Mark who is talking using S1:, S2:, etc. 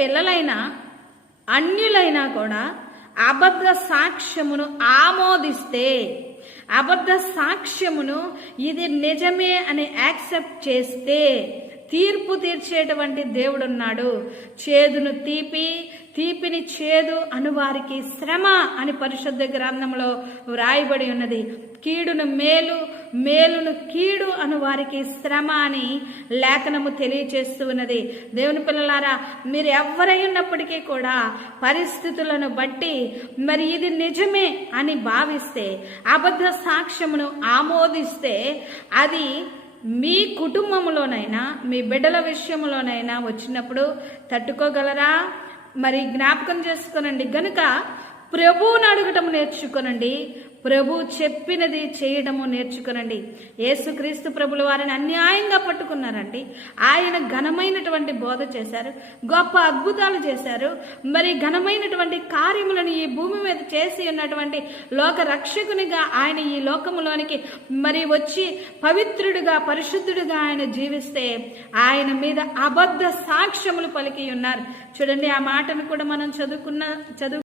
S1: పిల్లలైనా అన్యులైనా కూడా అబద్ధ సాక్ష్యమును ఆమోదిస్తే అబద్ధ సాక్ష్యమును ఇది నిజమే అని యాక్సెప్ట్ చేస్తే తీర్పు తీర్చేటువంటి దేవుడున్నాడు. చేదును తీపి తీపిని చేదు అనువారికి శ్రమ అని పరిశుద్ధ గ్రంథంలో వ్రాయబడి ఉన్నది. కీడును మేలు మేలును కీడు అను వారికి శ్రమ అని లేఖనము తెలియచేస్తూ ఉన్నది. దేవుని పిల్లలారా మీరు ఎవరై ఉన్నప్పటికీ కూడా పరిస్థితులను బట్టి మరి ఇది నిజమే అని భావిస్తే అబద్ధ సాక్ష్యమును ఆమోదిస్తే అది మీ కుటుంబంలోనైనా మీ బిడ్డల విషయంలోనైనా వచ్చినప్పుడు తట్టుకోగలరా? మరి జ్ఞాపకం చేసుకోనండి. గనుక ప్రభువుని అడగటం నేర్చుకోనండి. ప్రభు చెప్పినది చేయడము నేర్చుకునండి. యేసుక్రీస్తు ప్రభుల వారిని అన్యాయంగా పట్టుకున్నారండి. ఆయన ఘనమైనటువంటి బోధ చేశారు గొప్ప అద్భుతాలు చేశారు. మరి ఘనమైనటువంటి కార్యములను ఈ భూమి మీద చేసి ఉన్నటువంటి లోక రక్షకునిగా ఆయన ఈ లోకములోనికి మరి వచ్చి పవిత్రుడిగా పరిశుద్ధుడిగా ఆయన జీవిస్తే ఆయన మీద అబద్ధ సాక్ష్యములు పలికి ఉన్నారు. చూడండి ఆ మాటను కూడా మనం చదువుకున్న చదువు